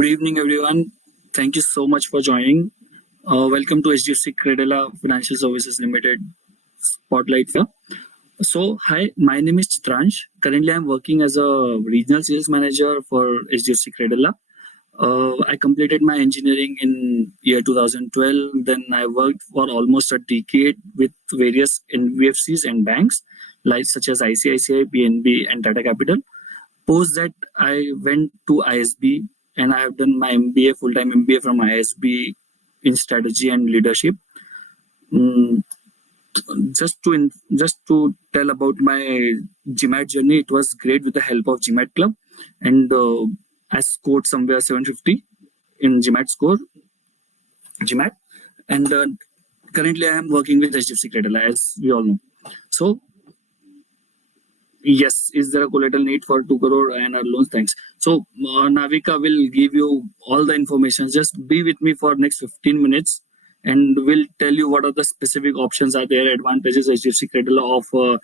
Good evening, everyone. Thank you so much for joining. Welcome to HDFC Cadila Financial Services Limited Spotlight Fair. So, hi, my name is Chitransh. Currently, I'm working as a regional sales manager for HDFC Cadila. I completed my engineering in year 2012. Then I worked for almost a decade with various NBFCs and banks, like such as ICICI, PNB, and Tata Capital. Post that, I went to ISB and I have done my MBA, full-time MBA from ISB in strategy and leadership. Mm, just to tell about my GMAT journey, it was great with the help of GMAT Club, and I scored somewhere 750 in GMAT, and currently I am working with HDFC Cadila, as we all know. So yes, is there a collateral need for 2 crore and our loans? Thanks. So Navika will give you all the information. Just be with me for next 15 minutes and we'll tell you what are the specific options are there, advantages HDFC Cadila offer,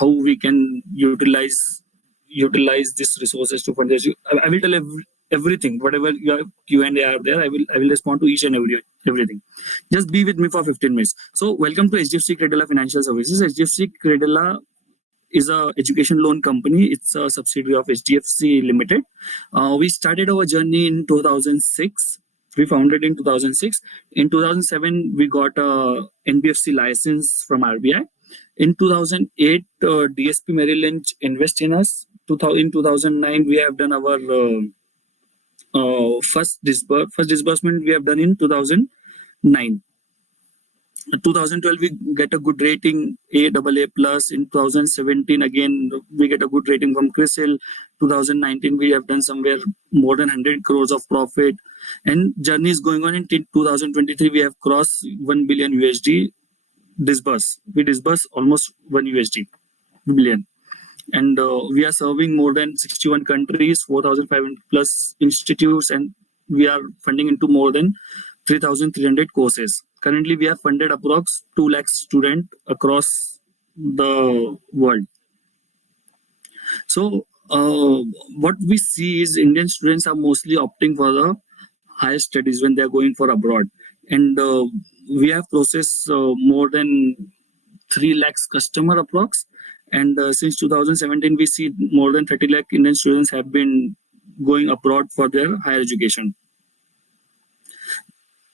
how we can utilize these resources to fund this. I will tell everything, whatever your Q&A are there, I will respond to each and everything. Just be with me for 15 minutes. So welcome to HDFC Cadila Financial Services. HDFC Cadila is a education loan company. It's a subsidiary of HDFC Limited. We started our journey in 2006. We founded in 2006. In 2007, we got a NBFC license from RBI. In 2008, DSP Merrill Lynch invest in us. In 2009, we have done our first disbursement we have done in 2009. 2012 we get a good rating, AA plus. In 2017 again we get a good rating from CRISIL. 2019 we have done somewhere more than 100 crores of profit, and journey is going on. In 2023 we have crossed 1 billion USD disburse. We disburse almost 1 USD billion, and we are serving more than 61 countries, 4,500 plus institutes, and we are funding into more than 3,300 courses. Currently, we have funded approx 2 lakh students across the world. So, what we see is Indian students are mostly opting for the higher studies when they are going for abroad. And we have processed more than 3 lakhs customer approx. And since 2017, we see more than 30 lakh Indian students have been going abroad for their higher education.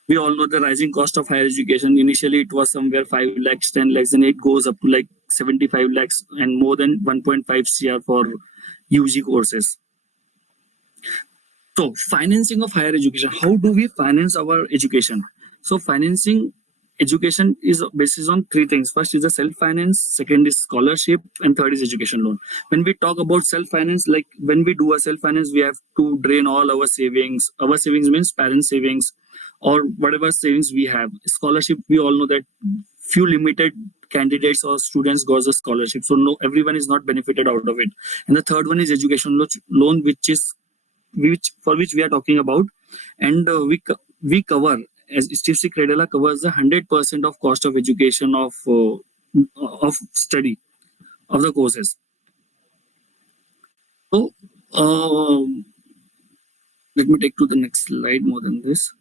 We all know the rising cost of higher education. Initially, it was somewhere 5 lakhs, 10 lakhs, and it goes up to like 75 lakhs and more than 1.5 CR for UG courses. So, financing of higher education. How do we finance our education? So, financing education is based on 3 things. First is the self-finance, second is scholarship, and third is education loan. When we talk about self-finance, like when we do a self-finance, we have to drain all our savings. Our savings means parent savings or whatever savings we have. Scholarship, we all know that few limited candidates or students got a scholarship, so no, everyone is not benefited out of it. And the third one is education loan, for which we are talking about, and we cover, as HDFC Cadila covers the 100% of cost of education of study of the courses. So let me take to the next slide more than this.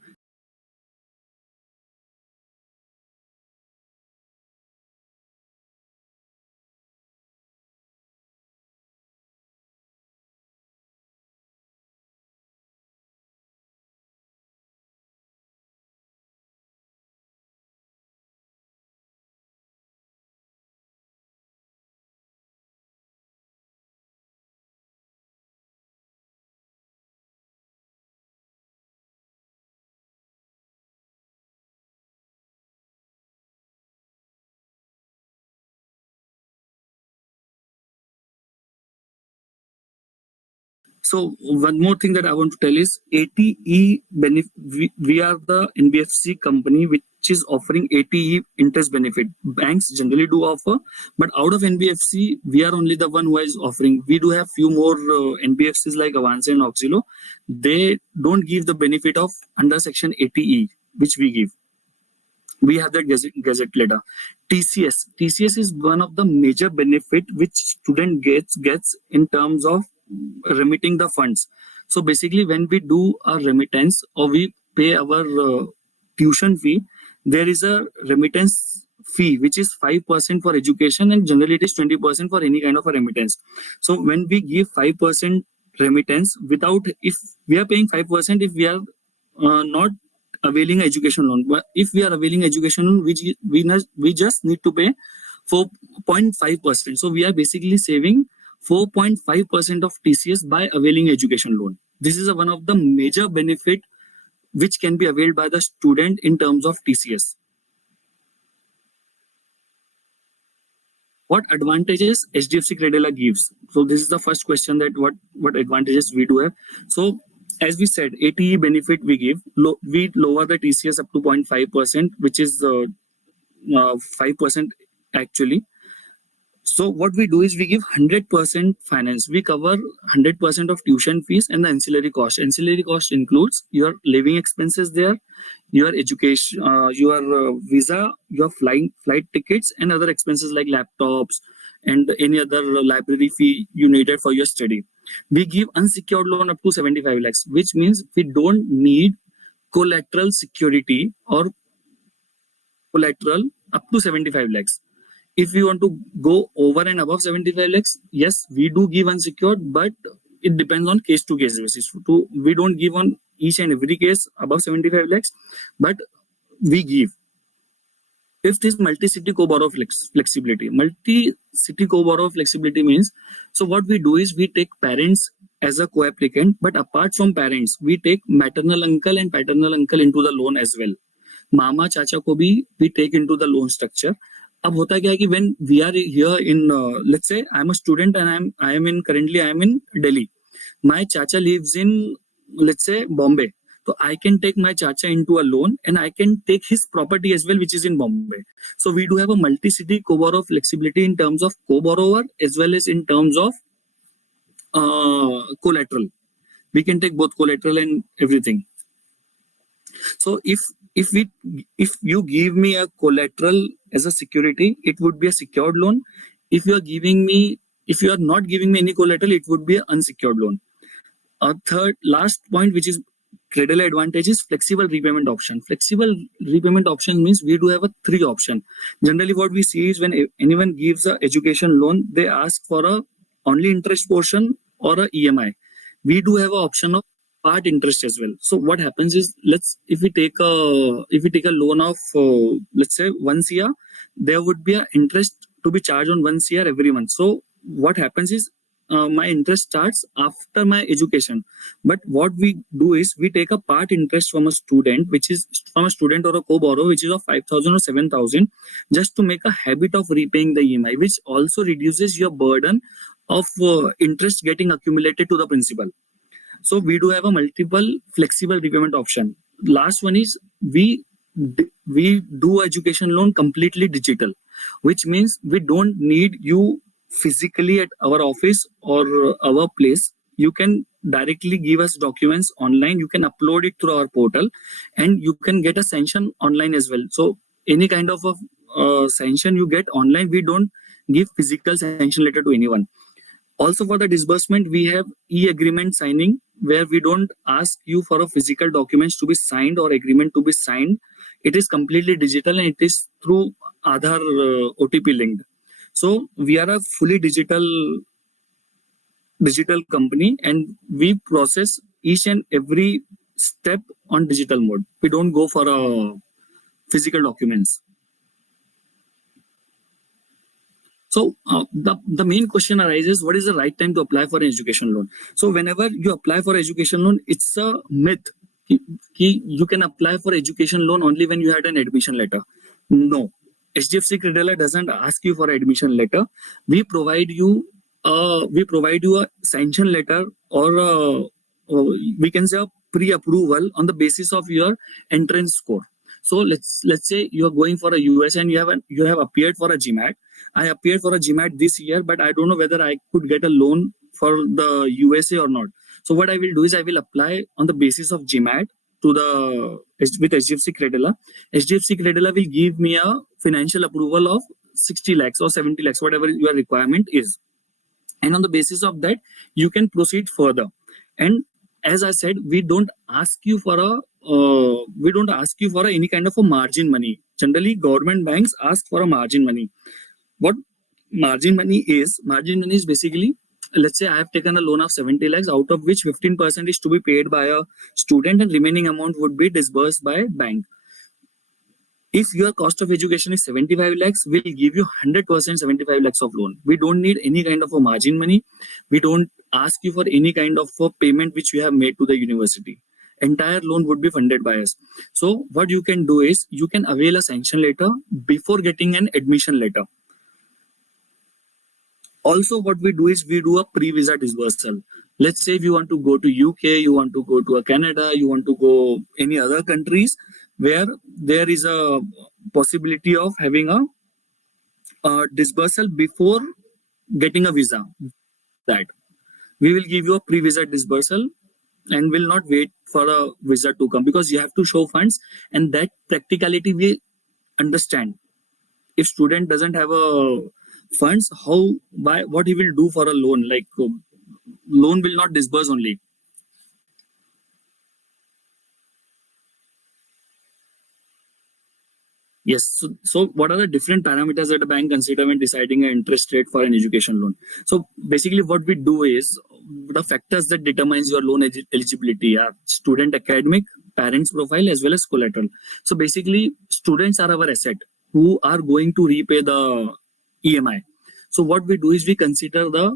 So one more thing that I want to tell is ATE benefit. We are the NBFC company which is offering ATE interest benefit. Banks generally do offer, but out of NBFC, we are only the one who is offering. We do have few more NBFCs like Avance and Auxilo. They don't give the benefit of under section ATE, which we give. We have that gazette letter. TCS is one of the major benefit which student gets in terms of remitting the funds. So basically, when we do a remittance or we pay our tuition fee, there is a remittance fee which is 5% for education, and generally it is 20% for any kind of a remittance. So when we give 5% remittance, without, if we are paying 5% if we are not availing education loan, but if we are availing education loan, we just need to pay 4.5%. So we are basically saving 4.5% of TCS by availing education loan. This is one of the major benefit which can be availed by the student in terms of TCS. What advantages HDFC Cadila gives? So this is the first question, that what advantages we do have. So as we said, ATE benefit we give, we lower the TCS up to 0.5%, which is 5% actually. So what we do is we give 100% finance. We cover 100% of tuition fees and the ancillary cost. Ancillary cost includes your living expenses there, your education, your visa, your flight tickets, and other expenses like laptops and any other library fee you needed for your study. We give unsecured loan up to 75 lakhs, which means we don't need collateral security or collateral up to 75 lakhs. If we want to go over and above 75 lakhs, yes, we do give unsecured, but it depends on case to case basis. We don't give on each and every case above 75 lakhs, but we give. Fifth is multi-city co-borrow flexibility. Multi-city co-borrow flexibility means, so what we do is we take parents as a co-applicant, but apart from parents, we take maternal uncle and paternal uncle into the loan as well. Mama, chacha ko bhi we take into the loan structure. अब होता क्या है कि when we are here in let's say I am a student and I am in Delhi. My chacha lives in, let's say, Bombay. So I can take my chacha into a loan and I can take his property as well, which is in Bombay. So we do have a multi-city co-borrow flexibility in terms of co-borrower as well as in terms of collateral. We can take both collateral and everything. So if you give me a collateral as a security, it would be a secured loan. If you are not giving me any collateral, it would be an unsecured loan. A last point, which is Cadila advantage, is flexible repayment option. Flexible repayment option means we do have a 3 option. Generally, what we see is when anyone gives a education loan, they ask for a only interest portion or a EMI. We do have an option of part interest as well. So what happens is, if we take a loan of let's say 1 CR, there would be an interest to be charged on 1 CR every month. So what happens is my interest starts after my education. But what we do is we take a part interest from a student, which is from a student or a co-borrower, which is of 5,000 or 7,000, just to make a habit of repaying the EMI, which also reduces your burden of interest getting accumulated to the principal. So we do have a multiple flexible repayment option. Last one is we do education loan completely digital, which means we don't need you physically at our office or our place. You can directly give us documents online. You can upload it through our portal and you can get a sanction online as well. So any kind of a sanction you get online, we don't give physical sanction letter to anyone. Also for the disbursement, we have e-agreement signing, where we don't ask you for a physical documents to be signed or agreement to be signed. It is completely digital and it is through Aadhaar OTP linked. So we are a fully digital company and we process each and every step on digital mode. We don't go for physical documents. So the main question arises, what is the right time to apply for an education loan? So whenever you apply for education loan, it's a myth. You can apply for education loan only when you had an admission letter. No, HDFC Cadila doesn't ask you for an admission letter. We provide you a sanction letter or we can say a pre-approval on the basis of your entrance score. So let's say you are going for a US and you have appeared for a GMAT. I appeared for a GMAT this year, but I don't know whether I could get a loan for the USA or not. So what I will do is I will apply on the basis of GMAT with HDFC Cadila. HDFC Cadila will give me a financial approval of 60 lakhs or 70 lakhs, whatever your requirement is. And on the basis of that, you can proceed further. And as I said, we don't ask you for any kind of a margin money. Generally, government banks ask for a margin money. What margin money is? Margin money is basically, let's say I have taken a loan of 70 lakhs, out of which 15% is to be paid by a student and remaining amount would be disbursed by bank. If your cost of education is 75 lakhs, we'll give you 100% 75 lakhs of loan. We don't need any kind of a margin money. We don't ask you for any kind of a payment which we have made to the university. Entire loan would be funded by us. So what you can do is you can avail a sanction letter before getting an admission letter. Also, what we do is we do a pre-visa disbursal. Let's say if you want to go to UK, you want to go to a Canada, you want to go any other countries where there is a possibility of having a disbursal before getting a visa. That we will give you a pre-visa disbursal and will not wait for a visa to come, because you have to show funds, and that practicality we understand. If student doesn't have a funds, what he will do for a loan? Like loan will not disburse only. Yes. So what are the different parameters that a bank consider when deciding an interest rate for an education loan? So basically what we do is the factors that determines your loan eligibility are student academic, parents profile, as well as collateral. So basically students are our asset who are going to repay the EMI. So what we do is we consider a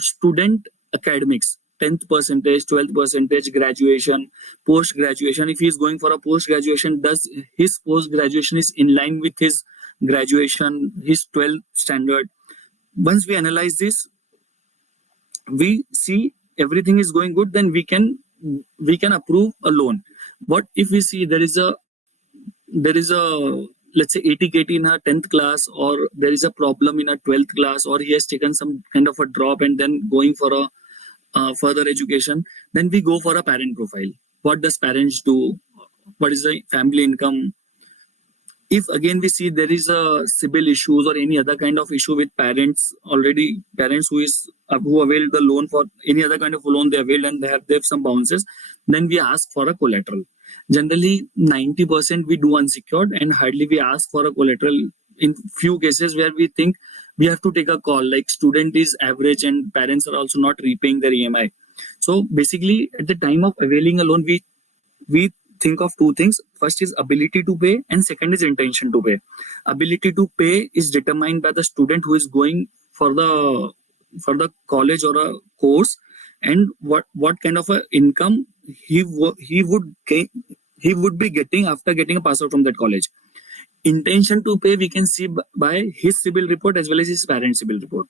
student academics, 10th percentage, 12th percentage, graduation, post graduation. If he is going for a post graduation, does his post graduation is in line with his graduation, his 12th standard? Once we analyze this, we see everything is going good, then we can approve a loan. What if we see there is a let's say 80 KT in her 10th class, or there is a problem in her 12th class, or he has taken some kind of a drop and then going for a further education, then we go for a parent profile. What does parents do? What is the family income? If again we see there is a CIBIL issues or any other kind of issue with parents, already parents who availed the loan for any other kind of loan they availed and they have some bounces, then we ask for a collateral. Generally 90% we do unsecured and hardly we ask for a collateral in few cases where we think we have to take a call, like student is average and parents are also not repaying their EMI. So basically at the time of availing a loan, we think of two things. First is ability to pay and second is intention to pay. Ability to pay is determined by the student who is going for the college or a course, and what kind of a income he would be getting after getting a pass out from that college. Intention to pay we can see by his CIBIL report as well as his parent CIBIL report.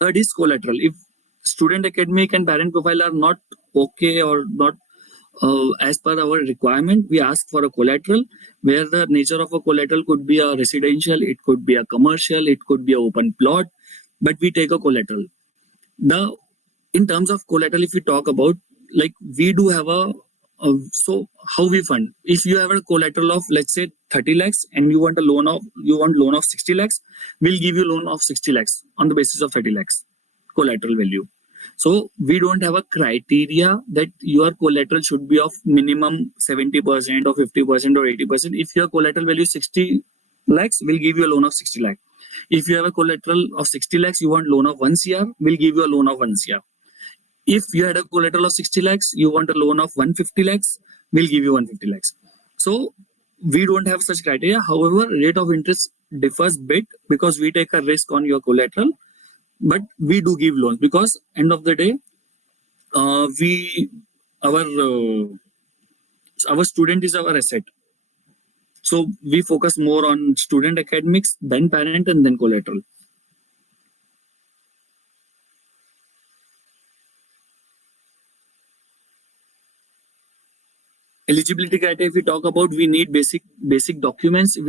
Third is collateral. If student academic and parent profile are not okay or not as per our requirement, we ask for a collateral, where the nature of a collateral could be a residential, it could be a commercial, it could be an open plot, but we take a collateral. In terms of collateral, if we talk about, like we do have so how we fund. If you have a collateral of let's say 30 lakhs and you want loan of 60 lakhs, we'll give you loan of 60 lakhs on the basis of 30 lakhs collateral value. So we don't have a criteria that your collateral should be of minimum 70% or 50% or 80%. If your collateral value is 60 lakhs, we'll give you a loan of 60 lakhs. If you have a collateral of 60 lakhs, you want loan of 1 CR, we'll give you a loan of 1 CR. If you had a collateral of 60 lakhs, you want a loan of 150 lakhs, we'll give you 150 lakhs. So we don't have such criteria. However, rate of interest differs bit because we take a risk on your collateral, but we do give loans because end of the day, our student is our asset. So we focus more on student academics, then parent, and then collateral. Eligibility criteria, if we talk about, we need basic documents. If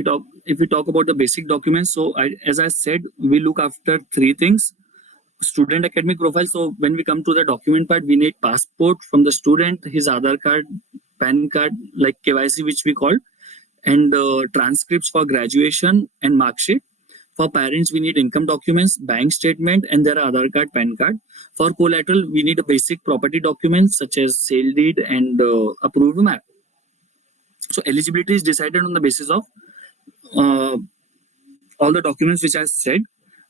we talk about the basic documents, so as I said, we look after three things: student academic profile. So when we come to the document part, we need passport from the student, his Aadhaar card, PAN card, like KYC, which we call, and transcripts for graduation and mark sheet. For parents, we need income documents, bank statement, and their Aadhaar card, PAN card. For collateral, we need a basic property documents such as sale deed and approved map. So eligibility is decided on the basis of all the documents which I said.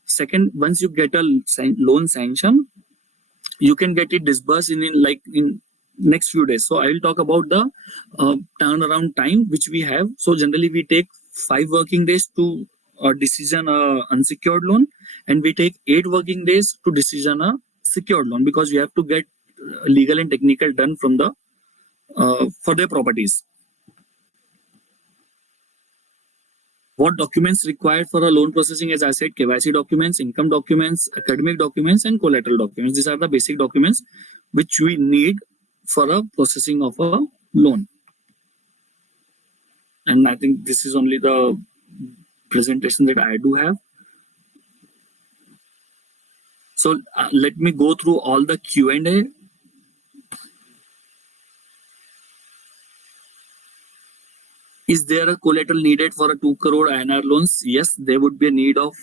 Second, once you get a loan sanction, you can get it disbursed in next few days. So I will talk about the turnaround time which we have. So generally we take 5 working days to decision unsecured loan, and we take 8 working days to decision a secured loan, because we have to get legal and technical done from the for their properties. What documents required for a loan processing? As I said, KYC documents, income documents, academic documents, and collateral documents. These are the basic documents which we need for a processing of a loan. And I think this is only the presentation that I do have. So let me go through all the Q&A. Is there a collateral needed for a 2 crore INR loans? Yes, there would be a need of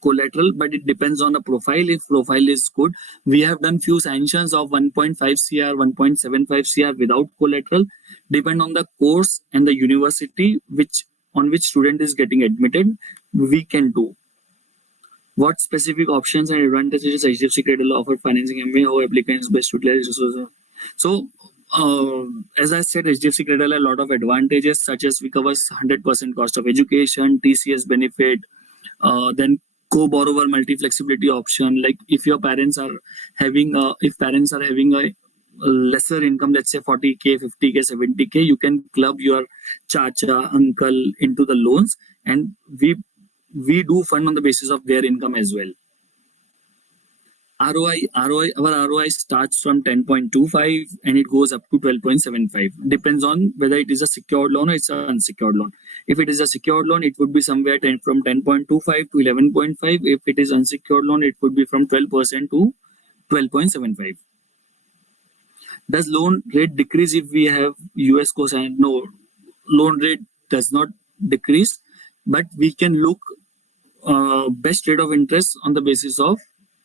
collateral, but it depends on the profile. If profile is good, we have done few sanctions of 1.5 CR, 1.75 CR without collateral. Depend on the course and the university on which student is getting admitted, we can do. What specific options and advantages HDFC Cadila offer financing MBA? How applicants best utilize resources? So as I said, HDFC Cadila a lot of advantages, such as we cover 100% cost of education, TCS benefit, then co-borrower multi-flexibility option. Like if your parents are having a lesser income, let's say 40k, 50k, 70k, you can club your chacha, uncle into the loans, and we do fund on the basis of their income as well. Our ROI starts from 10.25 and it goes up to 12.75. Depends on whether it is a secured loan or it's an unsecured loan. If it is a secured loan, it would be somewhere from 10.25 to 11.5. If it is unsecured loan, it would be from 12% to 12.75. Does loan rate decrease if we have US cosign? No, loan rate does not decrease, but we can look best rate of interest on the basis of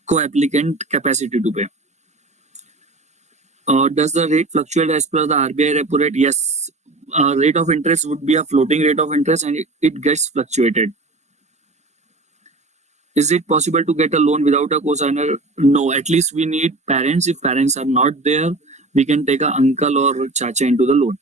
co-applicant capacity to pay. Does the rate fluctuate as per the RBI repo rate? Yes. Rate of interest would be a floating rate of interest and it gets fluctuated. Is it possible to get a loan without a cosigner? No, at least we need parents. If parents are not there, we can take an uncle or chacha into the loan.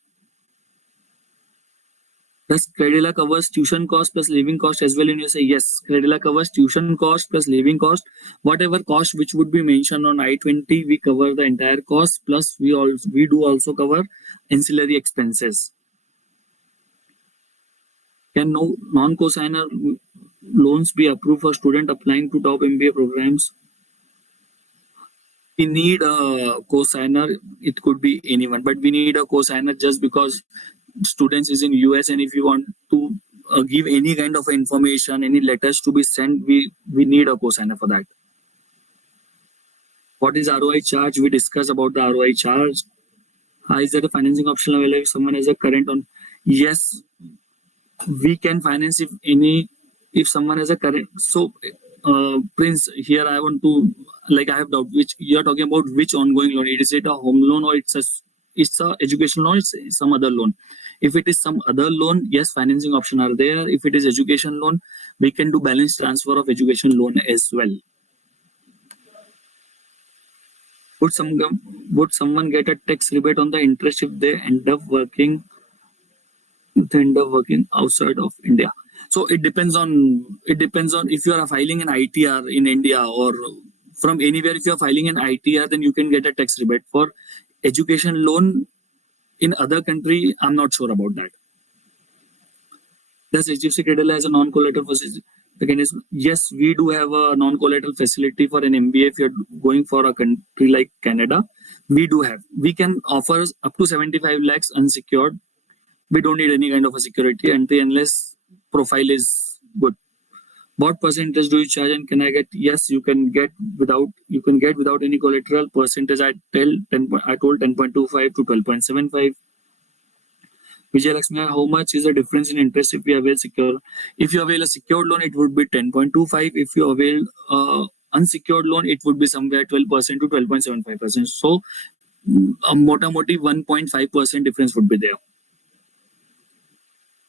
Does Cadila covers tuition cost plus living cost as well? And you say yes, Cadila covers tuition cost plus living cost. Whatever cost which would be mentioned on I-20, we cover the entire cost. Plus we do also cover ancillary expenses. Can no non-cosigner loans be approved for student applying to top MBA programs? We need a cosigner. It could be anyone, but we need a cosigner just because students is in US, and if you want to give any kind of information, any letters to be sent, we need a cosigner for that. What is ROI charge? We discussed about the ROI charge. Is there a financing option available if someone has a current on? Yes, we can finance if someone has a current. So Prince, here I want to, I have doubt, which you are talking about, which ongoing loan? Is it a home loan or it's a education loan? It's some other loan. If it is some other loan, yes, financing option are there. If it is education loan, we can do balance transfer of education loan as well. Would someone get a tax rebate on the interest if they end up working outside of India? So it depends on if you are filing an ITR in India or from anywhere. If you are filing an ITR, then you can get a tax rebate. For education loan in other country, I'm not sure about that. Does HDFC Cadila has a non-collateral facility? Yes, we do have a non-collateral facility for an MBA. If you're going for a country like Canada, we can offer up to 75 lakhs unsecured. We don't need any kind of a security unless profile is good. What percentage do you charge and can I get? Yes, you can get without any collateral. Percentage I told 10.25 to 12.75. Vijay Lakshmi, how much is the difference in interest if you avail secure? If you avail a secured loan, it would be 10.25. If you avail unsecured loan, it would be somewhere 12% to 12.75%. So a moti 1.5% difference would be there.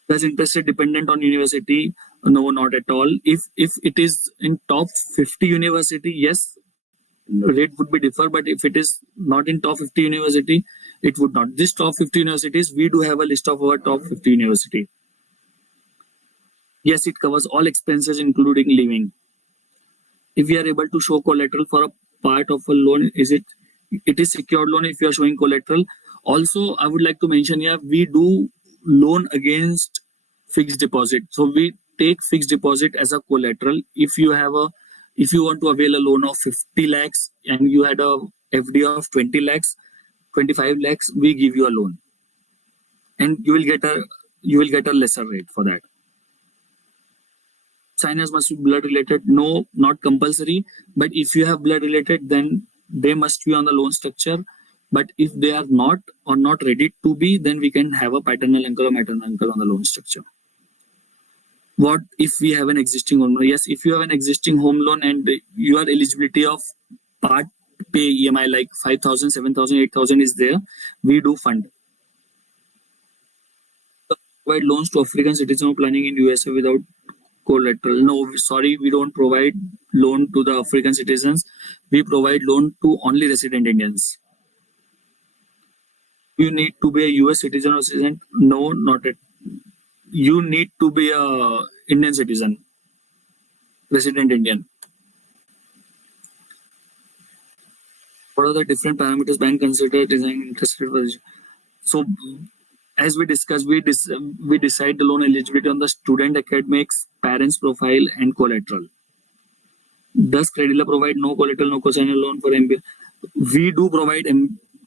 Does interest rate dependent on university? No, not at all. If it is in top 50 university, yes, rate would be differ. But if it is not in top 50 university, it would not. This top 50 universities, we do have a list of our top 50 university. Yes, it covers all expenses including living. If we are able to show collateral for a part of a loan, it is secured loan if you are showing collateral. Also, I would like to mention here, we do loan against fixed deposit. So we take fixed deposit as a collateral. If you want to avail a loan of 50 lakhs and you had a FD of 20 lakhs, 25 lakhs, we give you a loan, and you will get a lesser rate for that. Signers must be blood related. No, not compulsory. But if you have blood related, then they must be on the loan structure. But if they are not or not ready to be, then we can have a paternal uncle or maternal uncle on the loan structure. What if we have an existing home loan? Yes, if you have an existing home loan and your eligibility of part pay EMI like 5,000, 7,000, 8,000 is there, we do fund. Provide loans to African citizens who are planning in USA without collateral. No, sorry, we don't provide loan to the African citizens. We provide loan to only resident Indians. You need to be a US citizen or citizen? No, not it. You need to be a Indian citizen, resident Indian. What are the different parameters bank consider designing interest rate position? So, as we discussed, we decide the loan eligibility on the student academics, parents profile, and collateral. Does Cadila provide no collateral, no cosigner loan for MBA? We do provide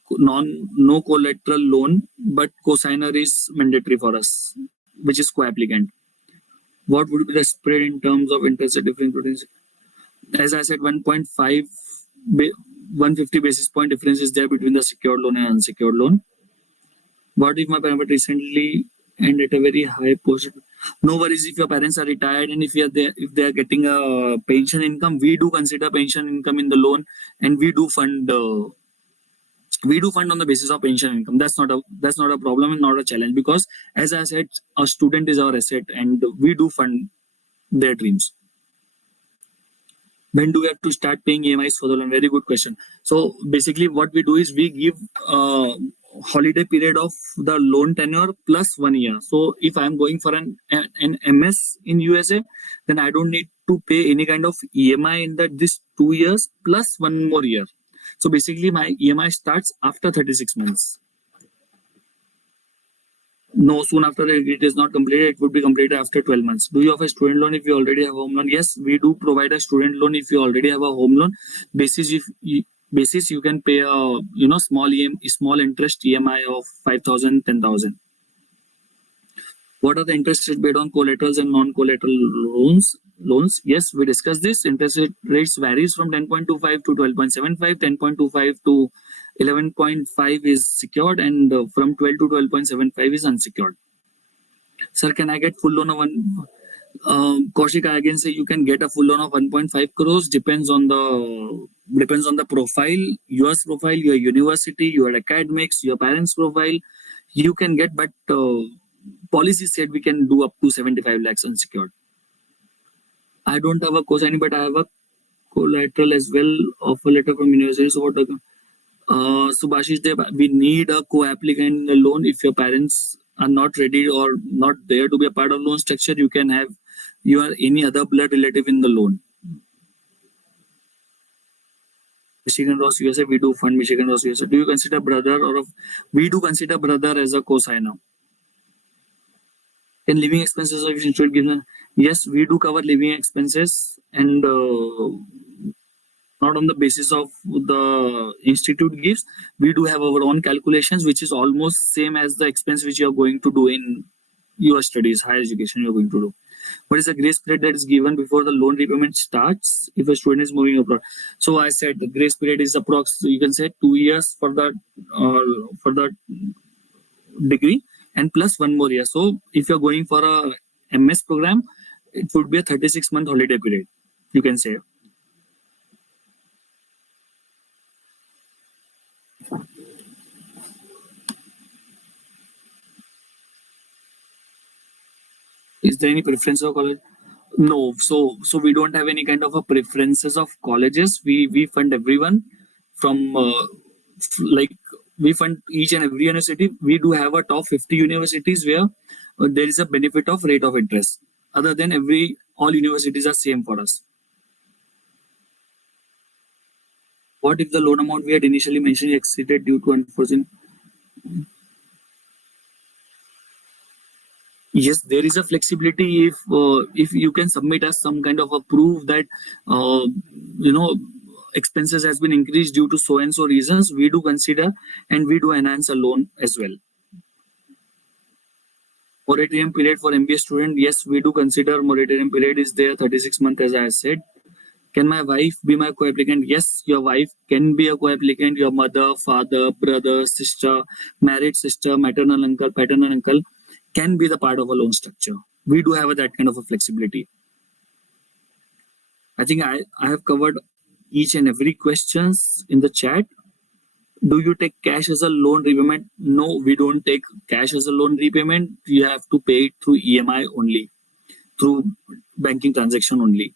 no collateral loan, but cosigner is mandatory for us, which is co-applicant. What would be the spread in terms of interest difference? As I said, 150 basis point difference is there between the secured loan and unsecured loan. What if my parent recently and at a very high post? No worries if your parents are retired and if they are getting a pension income, we do consider pension income in the loan, and we do fund on the basis of pension income. That's not a problem and not a challenge, because as I said, a student is our asset and we do fund their dreams. When do we have to start paying EMIs for the loan? Very good question. So basically what we do is we give holiday period of the loan tenure plus 1 year. So if I'm going for an MS in USA, then I don't need to pay any kind of EMI in this 2 years plus 1 more year. So basically my EMI starts after 36 months. No, soon after it is not completed, it would be completed after 12 months. Do you offer student loan if you already have a home loan? Yes, we do provide a student loan if you already have a home loan. Basis you can pay a small interest EMI of 5,000, 10,000. What are the interest rates paid on collaterals and non-collateral loans? Yes, we discussed this. Interest rates varies from 10.25 to 12.75, 10.25 to 11.5 is secured, and from 12 to 12.75 is unsecured. Sir, can I get full loan of Kaushik, I again say you can get a full loan of 1.5 crores. Depends on the profile, yours profile, your university, your academics, your parents' profile. You can get, but policy said we can do up to 75 lakhs unsecured. I don't have a cosigning, but I have a collateral as well of a letter from university. So what? Subhashish Dev, we need a co-applicant in the loan. If your parents are not ready or not there to be a part of loan structure, you can have any other blood relative in the loan. Michigan Ross USA, we do fund Michigan Ross USA. Do you consider brother we do consider brother as a cosigner? Can living expenses of institute give them? Yes, we do cover living expenses, and not on the basis of the institute gives. We do have our own calculations, which is almost same as the expense which you are going to do in your studies, higher education you are going to do. What is the grace period that is given before the loan repayment starts if a student is moving abroad? So I said the grace period is approximately, you can say 2 years for the degree, and plus 1 more year. So if you're going for a MS program, it would be a 36-month holiday period, you can say. Is there any preference of college? No. So we don't have any kind of a preferences of colleges. We fund everyone from like we fund each and every university. We do have a top 50 universities where there is a benefit of rate of interest. Other than all universities are same for us. What if the loan amount we had initially mentioned exceeded due to unforeseen? Yes, there is a flexibility if you can submit us some kind of a proof that uh, you know expenses has been increased due to so and so reasons. We do consider and we do enhance a loan as well. Moratorium period for MBA student, yes, we do consider moratorium period is there 36 months as I said. Can my wife be my co-applicant? Yes, your wife can be a co-applicant. Your mother, father, brother, sister, married sister, maternal uncle, paternal uncle can be the part of a loan structure. We do have that kind of a flexibility. I think I have covered each and every questions in the chat. Do you take cash as a loan repayment? No, we don't take cash as a loan repayment. You have to pay it through EMI only, through banking transaction only.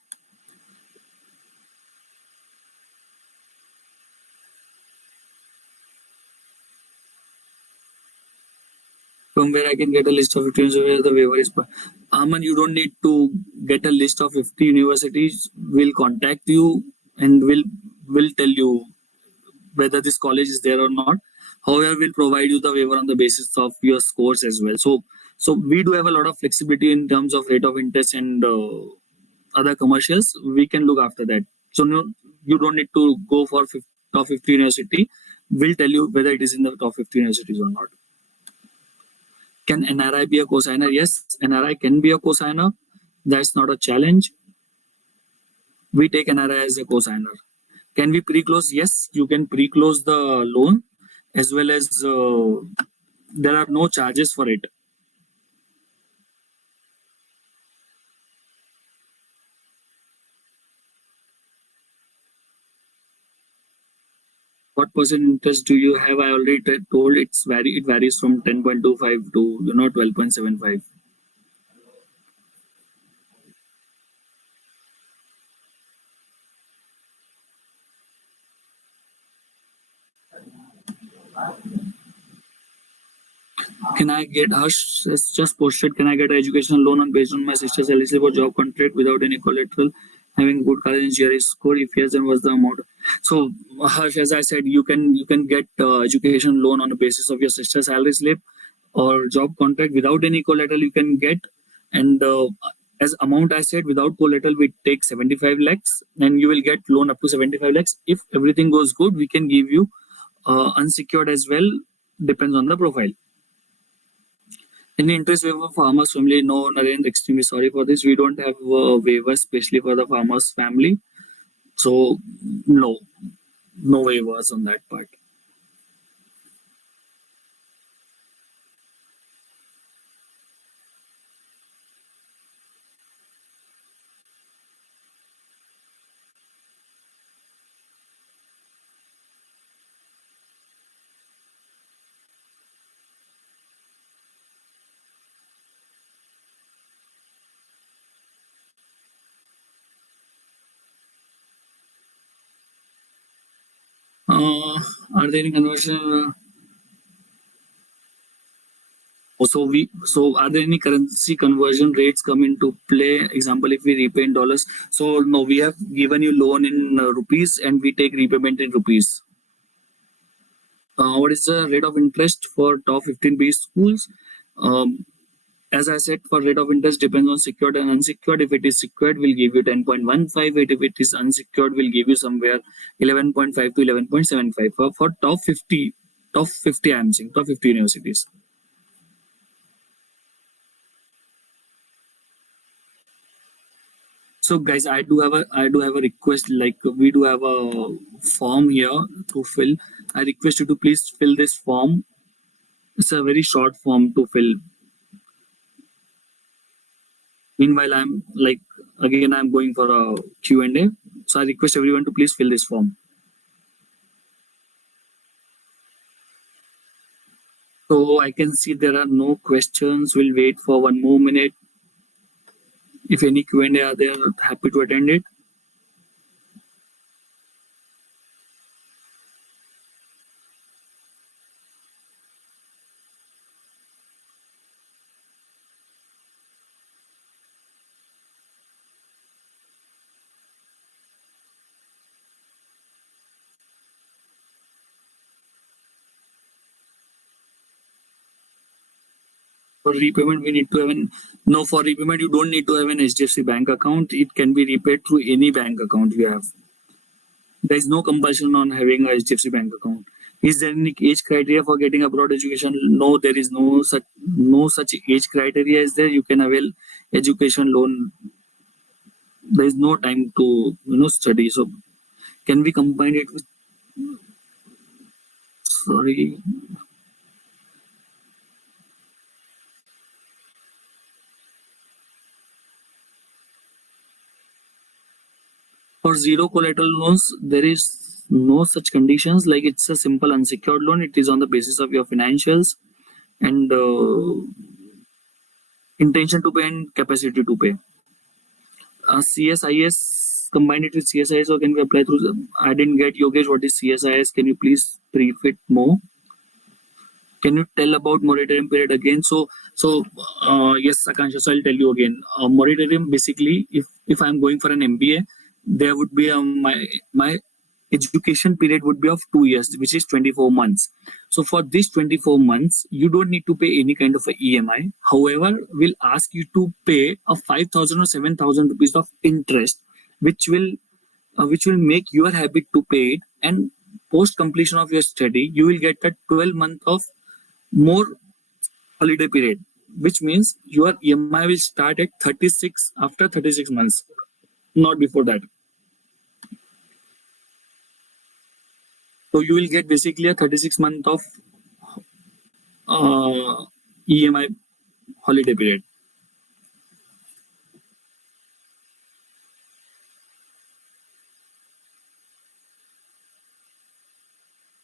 From where I can get a list of 50 universities where the waiver is. Aman, you don't need to get a list of 50 universities. We'll contact you and we'll tell you whether this college is there or not. However, we'll provide you the waiver on the basis of your scores as well. So we do have a lot of flexibility in terms of rate of interest and other commercials. We can look after that. So no, you don't need to go for top 50 university. We'll tell you whether it is in the top 50 universities or not. Can NRI be a cosigner? Yes, NRI can be a cosigner. That's not a challenge. We take NRI as a cosigner. Can we pre-close? Yes, you can pre-close the loan as well as there are no charges for it. What percent interest do you have? I already told it varies from 10.25 to 12.75. Can I get Harsh has just posted? Can I get an educational loan on based on my sister's eligible job contract without any collateral, having good college and GRE score? If yes, then what's the amount? So Harsh, as I said, you can get education loan on the basis of your sister's salary slip or job contract without any collateral. You can get, and as amount I said, without collateral we take 75 lakhs, and you will get loan up to 75 lakhs. If everything goes good, we can give you unsecured as well. Depends on the profile. Any interest waiver for farmers family? No, Narendra, extremely sorry for this. We don't have waivers, especially for the farmers family. So no waivers on that part. Are there any conversion? So are there any currency conversion rates come into play? Example, if we repay in dollars. So no, we have given you loan in rupees and we take repayment in rupees. What is the rate of interest for top 15 B schools? Um, as I said, for rate of interest depends on secured and unsecured. If it is secured, we'll give you 10.15. If it is unsecured, we'll give you somewhere 11.5 to 11.75 for top 50. Top 50, I'm saying top 50 universities. So guys, I do have a request. Like we do have a form here to fill. I request you to please fill this form. It's a very short form to fill. Meanwhile, I'm like, again, I'm going for a Q&A. So I request everyone to please fill this form. So I can see there are no questions. We'll wait for 1 more minute. If any Q&A are there, happy to attend it. For repayment, we need to have an no. For repayment, you don't need to have an HDFC bank account. It can be repaid through any bank account you have. There is no compulsion on having a HDFC bank account. Is there any age criteria for getting abroad education? No, there is no such age criteria. Is there? You can avail education loan. There is no time to study. So can we combine it with? Sorry. For zero collateral loans, there is no such conditions. Like it's a simple unsecured loan. It is on the basis of your financials and intention to pay and capacity to pay. CSIS, combine it with CSIS, or can we apply through? I didn't get Yogesh. What is CSIS? Can you please brief it more? Can you tell about moratorium period again? Yes, Akansha. So I'll tell you again. Moratorium basically, if I'm going for an MBA, there would be my education period would be of 2 years, which is 24 months. So for this 24 months, you don't need to pay any kind of a EMI. However, we'll ask you to pay a 5,000 or 7,000 rupees of interest, which will make your habit to pay it. And post completion of your study, you will get a 12 month of more holiday period, which means your EMI will start at 36 after 36 months, not before that. So you will get basically a 36 month of EMI holiday period.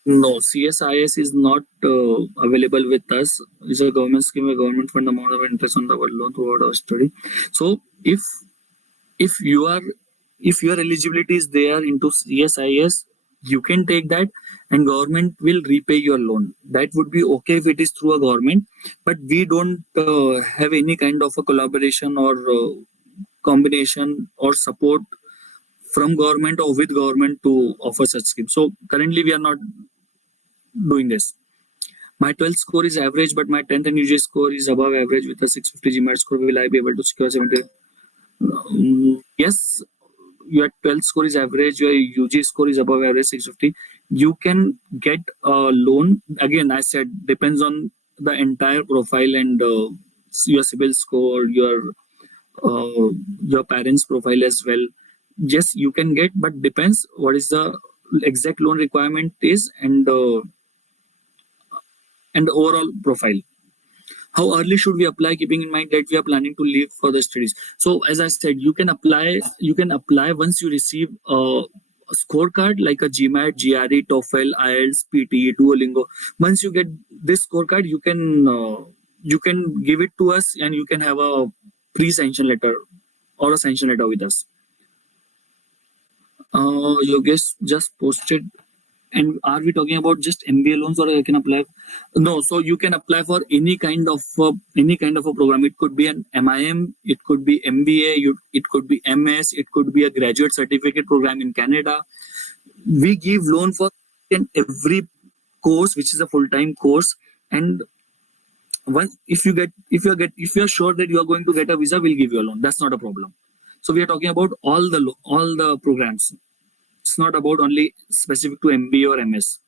No, CSIS is not available with us. It's a government scheme, a government fund amount of interest on the loan throughout our study. So if you are if your eligibility is there into CSIS, you can take that and government will repay your loan. That would be okay if it is through a government, but we don't have any kind of a collaboration or combination or support from government or with government to offer such schemes. So currently we are not doing this. My 12th score is average, but my 10th and UG score is above average with a 650 GMAT score. Will I be able to secure 70? Yes, your 12th score is average, your UG score is above average 650. You can get a loan. Again, I said depends on the entire profile and your CIBIL score, your parents' profile as well. Yes, you can get, but depends what is the exact loan requirement is and the overall profile. How early should we apply, keeping in mind that we are planning to leave for the studies? So as I said, you can apply once you receive a scorecard like a GMAT, GRE, TOEFL, IELTS, PT, Duolingo. Once you get this scorecard, you can give it to us and you can have a pre-sanction letter or a sanction letter with us. Yogesh just posted. And are we talking about just MBA loans, or I can apply? No, so you can apply for any kind of a program. It could be an MIM, it could be MBA, it could be MS, it could be a graduate certificate program in Canada. We give loan for every course, which is a full-time course. And once if you are sure that you are going to get a visa, we'll give you a loan. That's not a problem. So we are talking about all the programs. It's not about only specific to MBA or MS.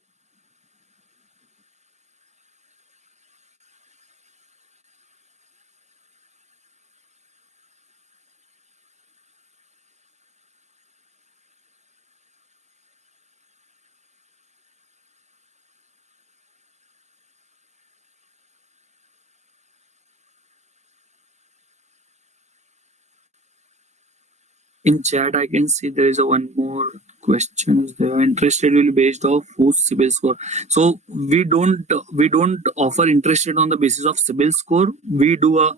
In chat, I can see there is a one more question. Is there interest rate will be based off whose CIBIL score? So we don't offer interest rate on the basis of CIBIL score. We do a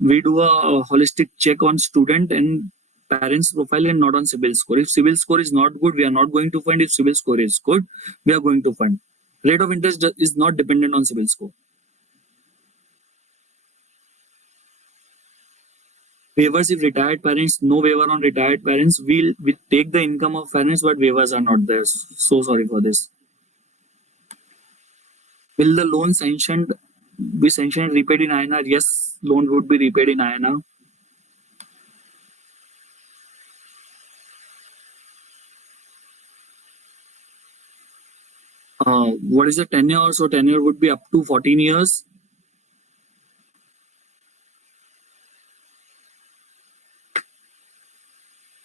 holistic check on student and parents profile and not on CIBIL score. If CIBIL score is not good, we are not going to fund. If CIBIL score is good, we are going to fund. Rate of interest is not dependent on CIBIL score. Waivers if retired parents, no waiver on retired parents. We take the income of parents, but waivers are not there. So sorry for this. Will the loan sanctioned be sanctioned and repaid in INR? Yes, loan would be repaid in INR. What is the tenure? So tenure would be up to 14 years.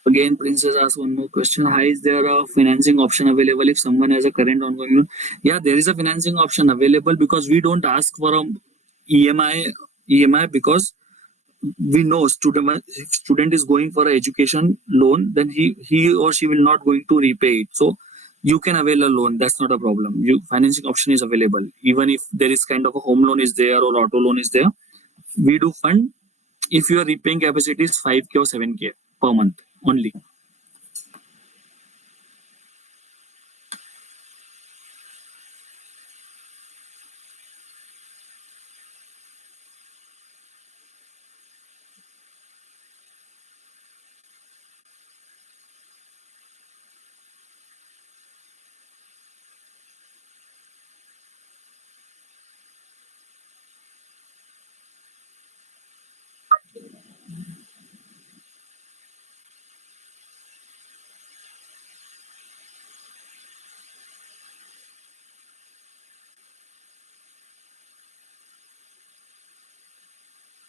Again, Princess asked one more question. Hi, is there a financing option available if someone has a current ongoing loan? Yeah, there is a financing option available because we don't ask for a EMI because we know if student is going for an education loan, then he or she will not going to repay it. So you can avail a loan. That's not a problem. Financing option is available. Even if there is kind of a home loan is there or auto loan is there, we do fund if your repaying capacity is 5K or 7K per month only.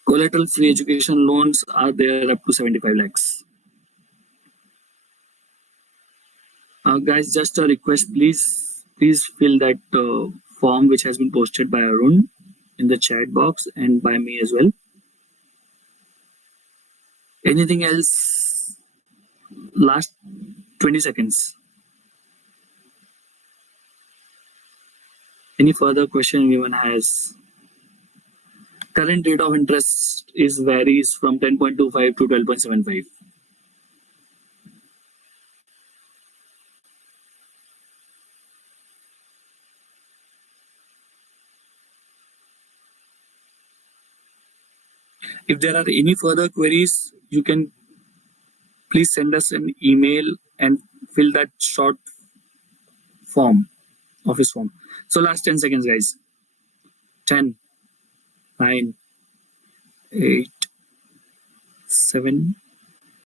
Collateral free education loans are there up to 75 lakhs. Guys, just a request, please fill that form which has been posted by Arun in the chat box and by me as well. Anything else? Last 20 seconds. Any further question anyone has? Current rate of interest is varies from 10.25 to 12.75. If there are any further queries, you can please send us an email and fill that short form, office form. So last 10 seconds, guys. 10, 9, 8, 7,